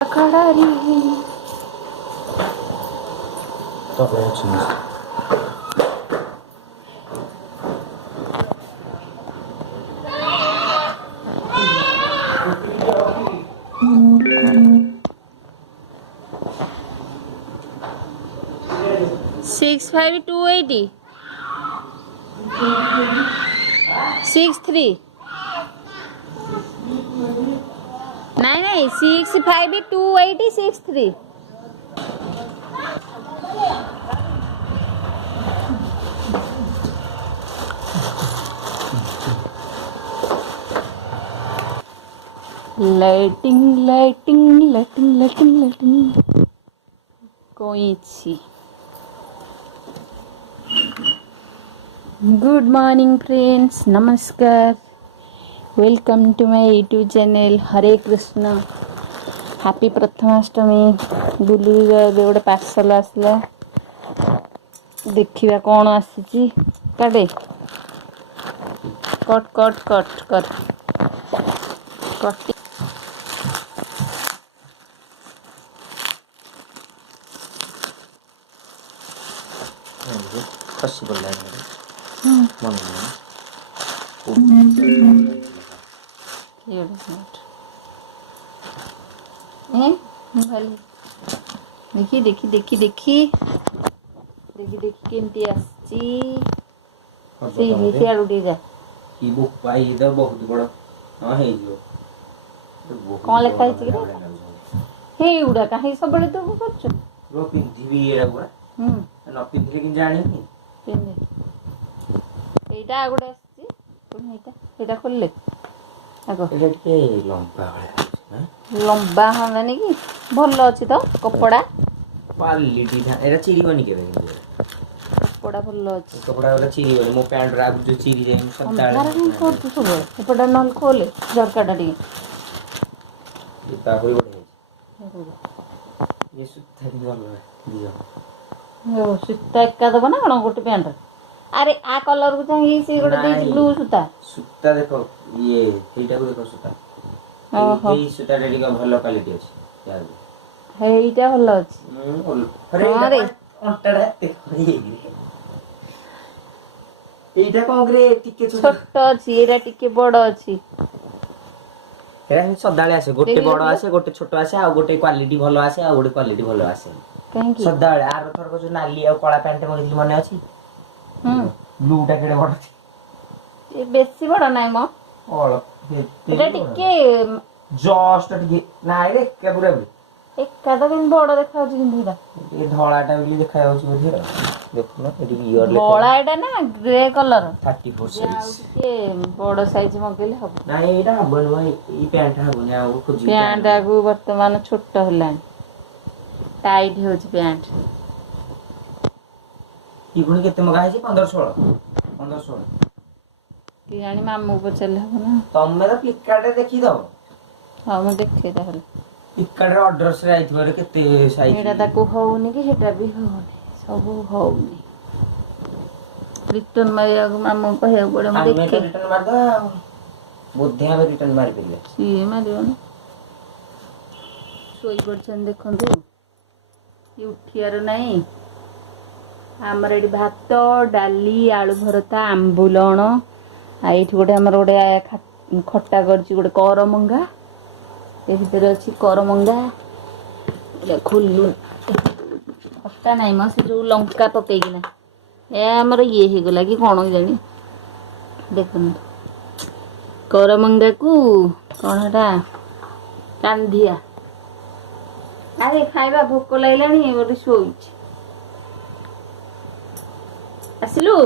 खड़ारी तो अच्छी 65280 63 नहीं 65280 63 लाइटिंग कोई छी गुड मॉर्निंग फ्रेंड्स, नमस्कार, welcome to my YouTube channel Hare Krishna. Happy Prathamashtami. बुलिया गोटे पार्सल आसला, देखिबा कौन आसीची। काटे कट कट कट कर कट खसी बोल देखी देखी देखी देखी देखी देखी केमती आसी सियाड़ उड़ी जा की बुक पाई द बहुत बड़ा हां हे जो कौन लिखा है हे उड़ा काहे सब बड़े तो करछ रो पिंधी एरा गुडा न पिंधी कि जानि पिंधी एटा गुडा आसी कोन एटा खोलले आगो एटा के लंबा वाला लंबा हमाने की भल अछि तो कपड़ा क्वालिटी था एरा चिरी बनी के कपड़ा भल अछि कपड़ा वाला चिरी बनी मो पैंट राग जो चिरी जाय सब डाल अंधार में कर तू सब कपड़ा नल खोले झरकाटा टी ता कोई बड़े ये सुत्ता दी वाला दियो ओ सुता एका दबा ना कोन गोटे पैंट अरे आ कलर को चाहिए से गोटे देछि ब्लू सुता सुत्ता देखो ये एटा को देखो सुत्ता ओहो ये सुत्ता रेडी का भलो क्वालिटी अछि यार हेइटा भल अछि अरे अंटड़ा देखो ये एटा कोन ग्रे टिके छोट अछि एरा टिके बड़ अछि एरा सदाळे आसे गोटे बड़ आसे गोटे छोट आसे आ गोटे क्वालिटी भलो आसे आ गोटे क्वालिटी भलो आसे काहे की सदाळे आर थर को जो नाली आ काला पैंट मगली मने अछि ब्लू टा केडे बड़ अछि ए बेसी बड़ नाइ म ओळ एटा टिके जस्ट टिके नाइ रे के पूरा एका तो किन बड़ देखा अछि किन एटा ये धଳାटा ବୋଲି देखा जाଉଛି ବୋଧେ देखो ना एडी इयर धळा एटा ना ग्रे कलर 34 साइज के बड़ साइज मगेले हबो नाइ एटा हबन भाई ई पैंट हबन आ खोजी पैंट आगु वर्तमान छोट हलान टाइट होछ पैंट ई गुण केते मगा है 15 16 कि जानी मामू पचले हबो ना तमे तो फ्लिपकार्ट रे देखि दो हां मैं देखे ताहले फ्लिपकार्ट रे ऑर्डर से आइथबरे केते साइज एटा ताको होउनी कि हेटा भी होउनी सब होउनी रिटर्न मारिया मामू कहया पड़े मैं देखे रिटर्न मार दो बुद्धिया में रिटर्न मार दिले सी मारियो ना सोई पड़छन देखंतु ये उठियार नाही हमर एडी भात डाली आलू भरता आंबुलण आ एठी गोटे हमर गोटे खट्टा करची गोटे करमंगा ए भीतर अछि करमंगा ए खुल्लु खट्टा नाही म से जो लंका पकेइना ए हमर ये हे गला कि कोन जानी देखन करमंगा को कोन हटा कांधिया अरे खाइबा भोक लागलानी गोटे सोइछ आसिलु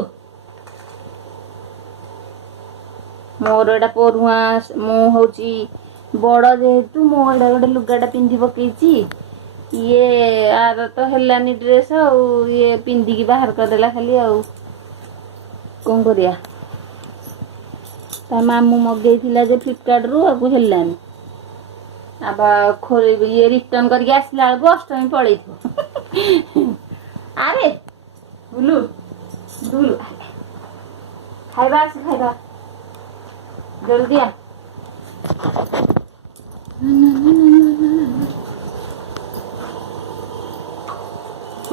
मोर एटा परुआ मो होची बड़ जेहेतु मो एटा गोटे लुगाटा पिंधि पकेइची ये आर तो हेलानी ड्रेस आ ये पिंधि की बाहर कर देला खाली आ कोन करिया ता मामू मगेई थिला जे फ्लिपकार्ट रु आ को हेलानी अब खोले ये रिटर्न करके आसला बेलू अष्टमी पड़े अरे बुलू बुलू खाइबा आस खाइबा जल्दी आ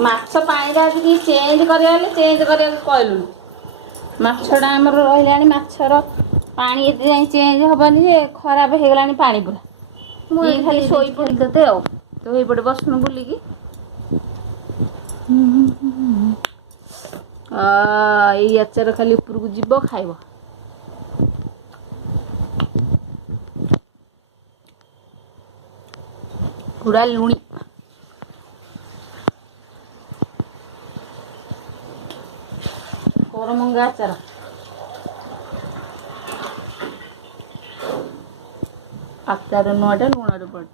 ମାଛ ପାଣିରେ ଆଜି ଟିକେ ଚେଞ୍ଜ କରିବାକୁ କହିଲୁ। ମାଛଟା ଆମର ରହିଲାଣି, ମାଛର ପାଣି ଏତେ ଯାଇ ଚେଞ୍ଜ ହବନି ଯେ ଖରାପ ହେଇଗଲାଣି ପାଣି ପୁରା। ମୁଁ ଖାଲି ଶୋଇପଡ଼ି ତତେ ଆଉ ତୁ ଏଇପଟେ ବସୁନୁ ବୁଲିକି। ଏଇ ଆଚାର ଖାଲି ଉପରକୁ ଯିବ ଖାଇବ। ପୁରା ଲୁଣି। କରମଙ୍ଗା ଆଚାର। ଆଚାର ନୁଆଟା ଲୁଣରେ ପଡେ।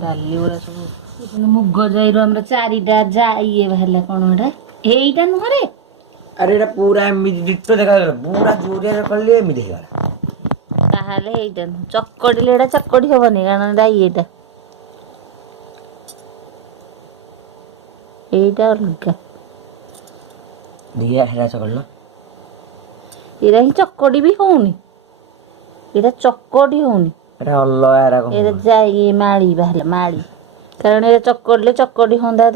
ଡାଲି ଗୁଡ଼ା ସବୁ ମୁଗ ଯାଇରୁ ଆମର 4ଟା ଇଏ ବାହାରିଲା। କଣ ଏଟା? ଏଇଟା ନୁହଁରେ, ଆରେ ଏଟା ପୁରା ଏମିତି ଡିଟୋ ଦେଖାଗଲା, ପୁରା ଜୋରିଆରେ କଲେ ଏମିତି ହେଇଗଲା। ତାହେଲେ ଏଇଟା ନୁହଁ। ଚକଡିଲେ ଏଟା ଚକଡି ହବନି, କାରଣ ଏଟା ଇଏଟା। ଏଇଟା ଅଲଗା। ଦେଖିଆ ହେରା ଚକଡିଲ। ଏଇଟା ହିଁ ଚକଡି ବି ହଉନି, ଏଇଟା ଚକଡି ହଉନି। ଏଟା ଅଲଗା ଏରା କଣ ଏଇଟା ଯାଇ ମାଳି ବାହାରିଲା, ମାଳି। କାରଣ ଏଇଟା ଚକଡିଲେ ଚକଡି ହନ୍ତା।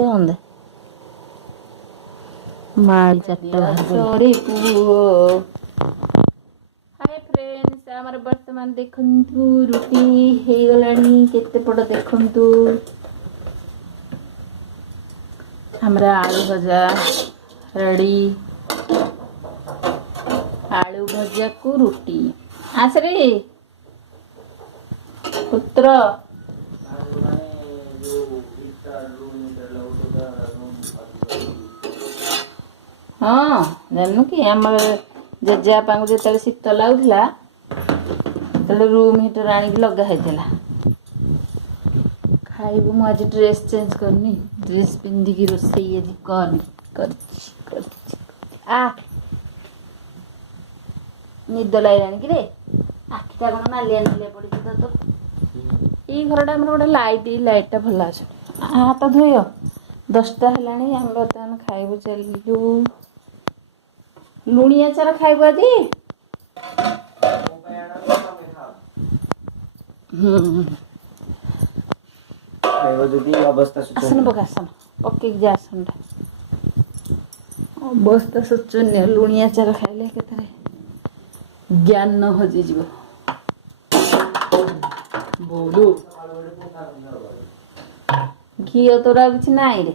ମାଳି 4ଟା ବାହାରିଲା। ହାଏ ଫ୍ରେଣ୍ଡସ୍, ଆମର ବର୍ତ୍ତମାନ ଦେଖନ୍ତୁ ରୁଟି ହେଇଗଲାଣି। କେତେ ପଟ ଦେଖନ୍ତୁ। ଆମର ଆଳୁ ଭଜା ରେଡି। ଆଳୁ ଭଜାକୁ ରୁଟି। ଆସରେ ପୁତ୍ର। ହଁ, ଜାଣିନୁ କି ଆମର ଜେଜେବାପାଙ୍କୁ ଯେତେବେଳେ ଶୀତ ଲାଗୁଥିଲା, ସେତେବେଳେ ରୁମ୍ ହିଟର ଆଣିକି ଲଗା ହେଇଥିଲା। ଖାଇବୁ। ମୁଁ ଆଜି ଡ୍ରେସ୍ ଚେଞ୍ଜ କରିନି, ଡ୍ରେସ୍ ପିନ୍ଧିକି ରୋଷେଇ ଆଜି କରିଛି। ନିଦ ଲାଗିଲାଣି କିରେ? ଆଖିଟା କଣ ନାଲିଆ ପଡିଛି ତ। ଏଇ ଘରଟା ଆମର ଗୋଟେ ଲାଇଟଟା ଭଲ ଆସୁନି। ହାତ ଧୋଇବ। 10ଟା ହେଲାଣି, ଆମେ ବର୍ତ୍ତମାନ ଖାଇବୁ। ଚାଲିଲୁ। ଲୁଣି ଆଚାର ଖାଇବୁ ଆଜି? ଖାଇବ ଯଦି ଅବସ୍ଥା ଆସନ ଶୋଚନୀୟ। ପକା, ଆସନ ପକେଇକି ଯା ଆସନଟା। ଅବସ୍ଥା ଶୋଚନୀୟ। ଲୁଣି ଆଚାର ଖାଇଲେ ଏକାଥରେ ଜ୍ଞାନ ହଜିଯିବ। ବୋଉଲୁ ଘିଅ ତୋର ଆଉ କିଛି ନାହିଁ ରେ?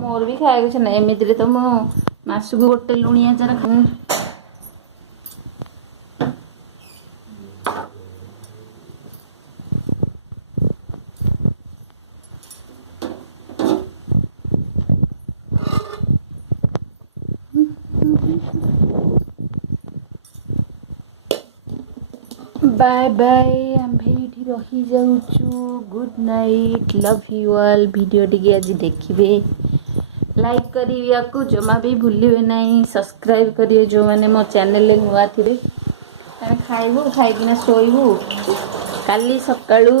ମୋର ବି ଖାଇବାକୁ ଇଚ୍ଛା ନାହିଁ। ଏମିତିରେ ତ ମୁଁ ମାସକୁ ଗୋଟେ ଲୁଣି ଆଚାର ଖାଉ। Bye bye. आम्भे एठी रही जाउछु। Good night, love you all. Video टिके आज देखिए, लाइक करिया को जमा भी भूलिए नहीं, सब्सक्राइब करिए जो मैंने मो चैनल नुआ थे। खाइबू, खाइकिना शोइबू। काली सकाळू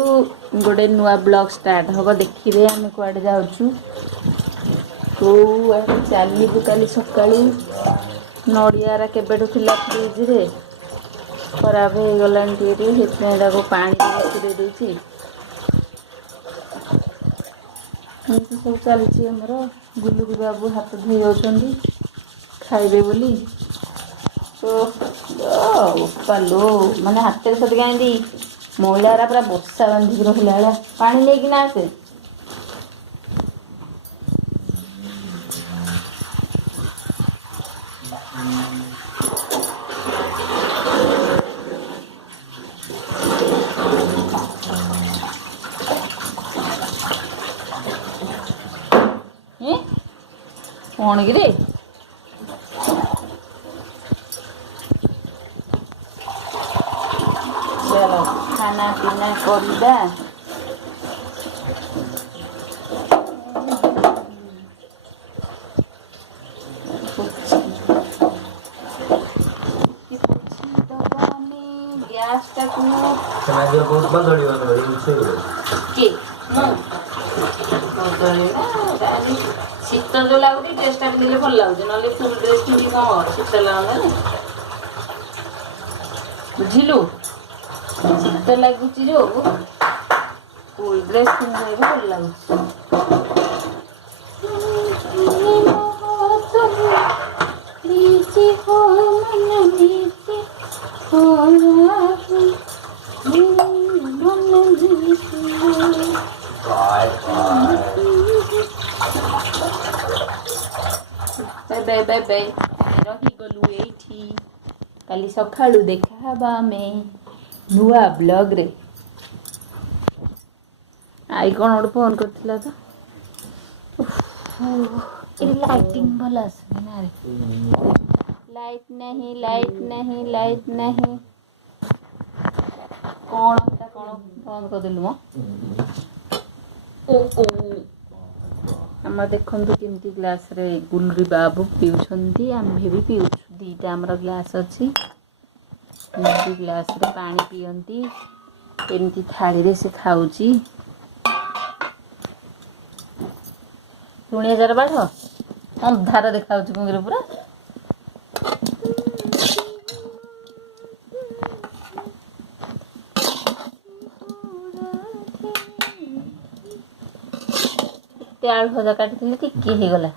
गोटे नुआ ब्लॉग स्टार्ट हम। देखिए आम कुआडे जाउछु, चलू काली सकाळू। नड़ियारा केबेठू थिला फ्रिज रे, खराब हो गलानी टीके, से पानी बतुरे देछि। एमती सब चलती आमर। गुलुगु बाबू हाथ धोई जाउछंती खाइबे बोली। पालो माने हाथ सत कहीं महिला पूरा बसा बांधिक रखला पानी लेकिन आसे। कौन कि चलो खाना पीना करदा। ସେମାନେ ଯୋଉ ବହୁତ ବଦଳିବ ଶୋଇବ କିଏ ମୁଁ ବଦଳି ନା ଆଜି ଶୀତ ଯୋଉ ଲାଗୁଛି ଡ୍ରେସଟା ପିନ୍ଧିଲେ ଭଲ ଲାଗୁଛି ନହେଲେ ଫୁଲ ଡ୍ରେସ ପିନ୍ଧି କଣ ଶୀତ ଲାଗୁନି ବୁଝିଲୁ ଶୀତ ଲାଗୁଛି ଯୋଉ ଫୁଲ ଡ୍ରେସ ପିନ୍ଧିଲେ ବି ଭଲ ଲାଗୁଛି ରହିଗଲୁ ଏଇଠି କାଲି ସକାଳୁ ଦେଖା ହବା ଆମେ ନୂଆ ବ୍ଲଗରେ ଆଇ କ'ଣ ଗୋଟେ ଫୋନ୍ କରିଥିଲା ତ ଏଠି ଲାଇଟିଂ ଭଲ ଆସୁନି ନା ରେ ଲାଇଟ୍ ନାହିଁ କ'ଣ ବନ୍ଦ କରିଦେଲୁ ମ ଆମର ଦେଖନ୍ତୁ କେମିତି ଗ୍ଲାସରେ ଗୁଲୁରି ବାବୁ ପିଉଛନ୍ତି ଆମ୍ଭେ ବି ପିଉଛୁ ଦୁଇଟା ଆମର ଗ୍ଲାସ୍ ଅଛି ଏମିତି ଗ୍ଲାସରେ ପାଣି ପିଅନ୍ତି ଏମିତି ଥାଳିରେ ସେ ଖାଉଛି ଲୁଣିଆ ଜାର ବାଢ ଅନ୍ଧାର ଦେଖାଯାଉଛି କୁଙ୍ଗରେ ପୁରା ଆଳୁ ଭଜା କାଟିଥିଲି ଟିକେ ହେଇଗଲା